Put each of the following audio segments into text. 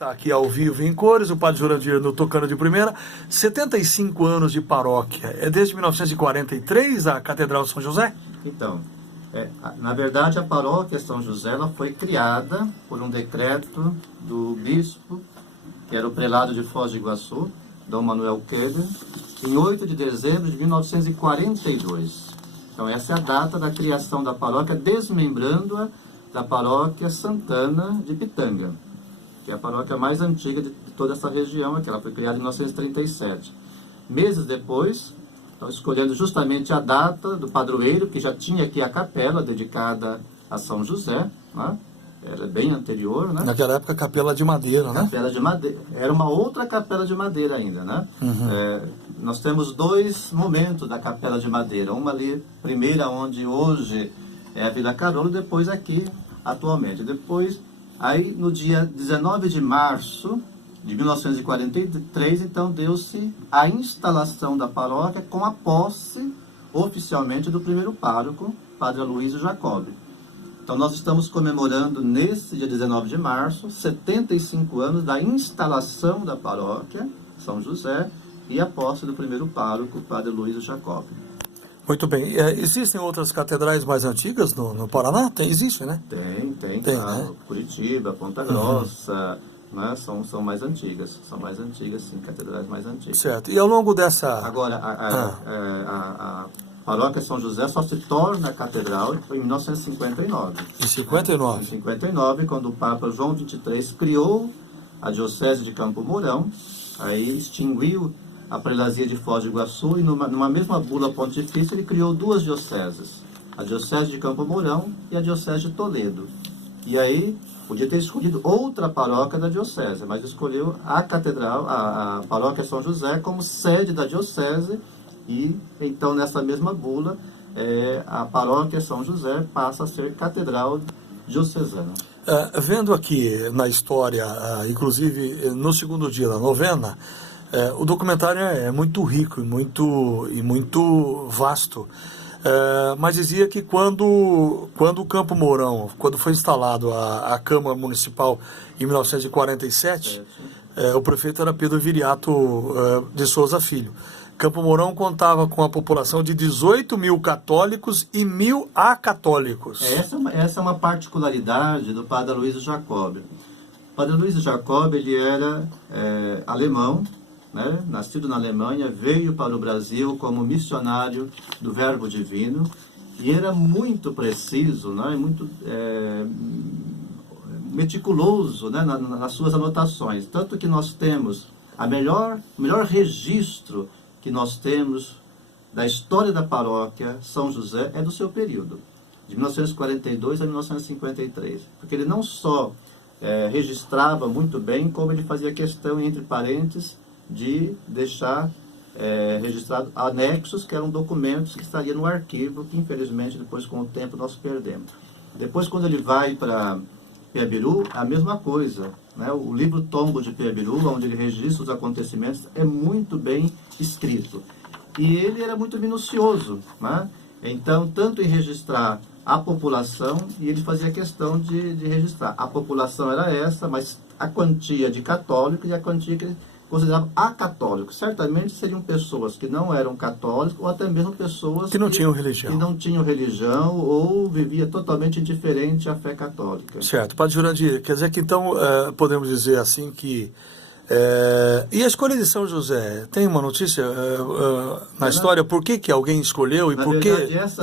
Está aqui ao vivo em cores, o Padre Jurandir no Tocando de Primeira, 75 anos de paróquia. É desde 1943 a Catedral São José? Então, na verdade a paróquia São José ela foi criada por um decreto do bispo, que era o prelado de Foz do Iguaçu, Dom Manuel Keller, em 8 de dezembro de 1942. Então essa é a data da criação da paróquia, desmembrando-a da paróquia Santana de Pitanga, que é a paróquia mais antiga de toda essa região, que ela foi criada em 1937. Meses depois, então, escolhendo justamente a data do padroeiro, que já tinha aqui a capela dedicada a São José, né? Ela é bem anterior, né? Naquela época, capela de madeira, né? Capela de madeira. Era uma outra capela de madeira ainda, né? Uhum. Nós temos dois momentos da capela de madeira. Uma ali, primeira, onde hoje é a Vila Carolo, e depois aqui, atualmente. Depois, aí no dia 19 de março de 1943, então deu-se a instalação da paróquia com a posse oficialmente do primeiro pároco, Padre Aloysio Jacob. Então nós estamos comemorando nesse dia 19 de março 75 anos da instalação da paróquia São José e a posse do primeiro pároco, Padre Aloysio Jacob. Muito bem. Existem outras catedrais mais antigas no Paraná? Existe, né? Tem, claro. Né? Curitiba, Ponta Grossa, né? São mais antigas. São mais antigas, sim, catedrais mais antigas. Certo. E ao longo dessa... Agora, a paróquia São José só se torna catedral em 1959. Em 59? Em 59, quando o Papa João XXIII criou a Diocese de Campo Mourão, aí extinguiu a prelazia de Foz do Iguaçu, e numa mesma bula pontifícia ele criou duas dioceses, a Diocese de Campo Mourão e a Diocese de Toledo. E aí podia ter escolhido outra paróquia da diocese, mas escolheu a catedral, a paróquia São José, como sede da diocese, e então nessa mesma bula a paróquia São José passa a ser catedral diocesana. Vendo aqui na história, inclusive no segundo dia da novena, o documentário é muito rico e muito vasto, mas dizia que quando o Campo Mourão, quando foi instalado a Câmara Municipal em 1947, o prefeito era Pedro Viriato de Souza Filho. Campo Mourão contava com a população de 18 mil católicos e 1.000 acatólicos. Essa é uma particularidade do Padre Aloysio Jacob. O Padre Aloysio Jacob ele era alemão, né? Nascido na Alemanha, veio para o Brasil como missionário do Verbo Divino e era muito preciso, né? Muito meticuloso, né? Nas suas anotações. Tanto que nós temos o melhor registro que nós temos da história da paróquia São José é do seu período, de 1942 a 1953, porque ele não só registrava muito bem, como ele fazia questão, entre parênteses, de deixar registrado anexos, que eram documentos que estariam no arquivo, que infelizmente depois com o tempo nós perdemos. Depois, quando ele vai para Piabiru, a mesma coisa, né? O livro Tombo de Piabiru, onde ele registra os acontecimentos, é muito bem escrito. E ele era muito minucioso, né? Então, tanto em registrar a população, e ele fazia questão de registrar. A população era essa, mas a quantia de católicos e a quantia que ele considerava acatólicos. Certamente seriam pessoas que não eram católicos, ou até mesmo pessoas que não tinham religião. Que não tinham religião ou vivia totalmente indiferente à fé católica. Certo. Padre Jurandir, quer dizer que então podemos dizer assim que... e a escolha de São José, tem uma notícia na história? Por que alguém escolheu e por que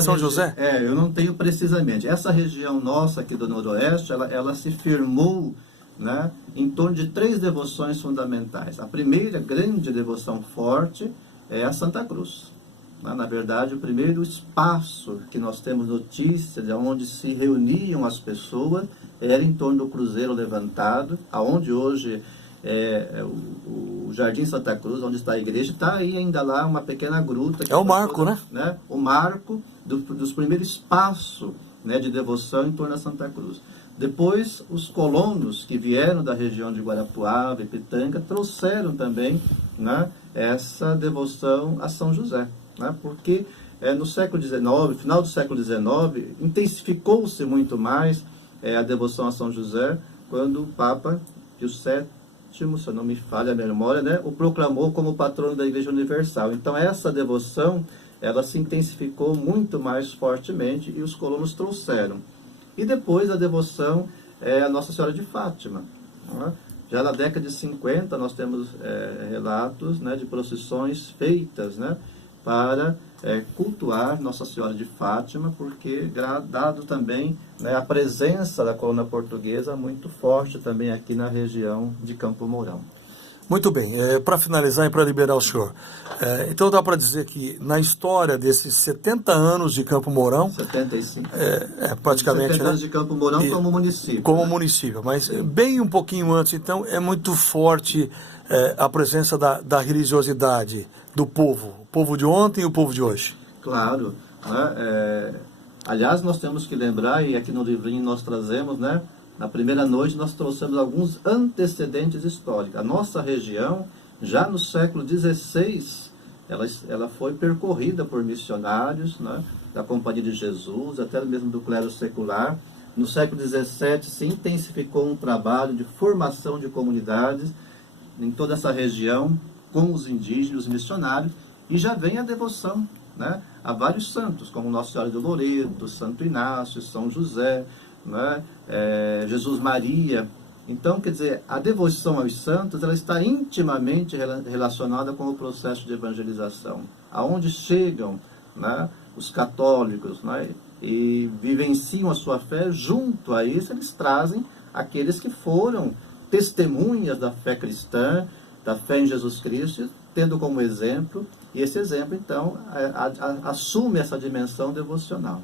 São José? Eu não tenho precisamente. Essa região nossa aqui do Noroeste, ela se firmou, né, em torno de 3 devoções fundamentais. A primeira grande devoção forte é a Santa Cruz. Na verdade, o primeiro espaço que nós temos notícia de onde se reuniam as pessoas era em torno do Cruzeiro Levantado, aonde hoje o Jardim Santa Cruz, onde está a igreja, está aí ainda lá uma pequena gruta. É o marco, né? O marco dos primeiros espaços, né, de devoção em torno da Santa Cruz. Depois, os colonos que vieram da região de Guarapuava e Pitanga trouxeram também, né, essa devoção a São José, né, porque no século XIX, final do século XIX, intensificou-se muito mais a devoção a São José, quando o Papa Pio VII VII, se eu não me falha a memória, né, o proclamou como patrono da Igreja Universal. Então essa devoção, ela se intensificou muito mais fortemente e os colonos trouxeram. E depois a devoção é a Nossa Senhora de Fátima. Né? Já na década de 50 nós temos relatos, né, de procissões feitas, né, para cultuar Nossa Senhora de Fátima, porque dado também, né, a presença da colônia portuguesa muito forte também aqui na região de Campo Mourão. Muito bem, para finalizar e para liberar o senhor, então dá para dizer que na história desses 70 anos de Campo Mourão... 75. Praticamente, 70 anos de Campo Mourão como município. Como né? município, mas bem um pouquinho antes, então, é muito forte a presença da religiosidade do povo. O povo de ontem e o povo de hoje. Claro. Né? Aliás, nós temos que lembrar, e aqui no livrinho nós trazemos, né? Na primeira noite nós trouxemos alguns antecedentes históricos. A nossa região, já no século XVI, ela foi percorrida por missionários, né, da Companhia de Jesus, até mesmo do clero secular. No século XVII se intensificou um trabalho de formação de comunidades em toda essa região, com os indígenas, os missionários, e já vem a devoção, né, a vários santos, como Nossa Senhora de Loreto, Santo Inácio, São José, né, Jesus Maria. Então, quer dizer, a devoção aos santos, ela está intimamente relacionada com o processo de evangelização, aonde chegam, né, os católicos, né, e vivenciam a sua fé. Junto a isso, eles trazem aqueles que foram testemunhas da fé cristã, da fé em Jesus Cristo, tendo como exemplo, e esse exemplo, então, assume essa dimensão devocional.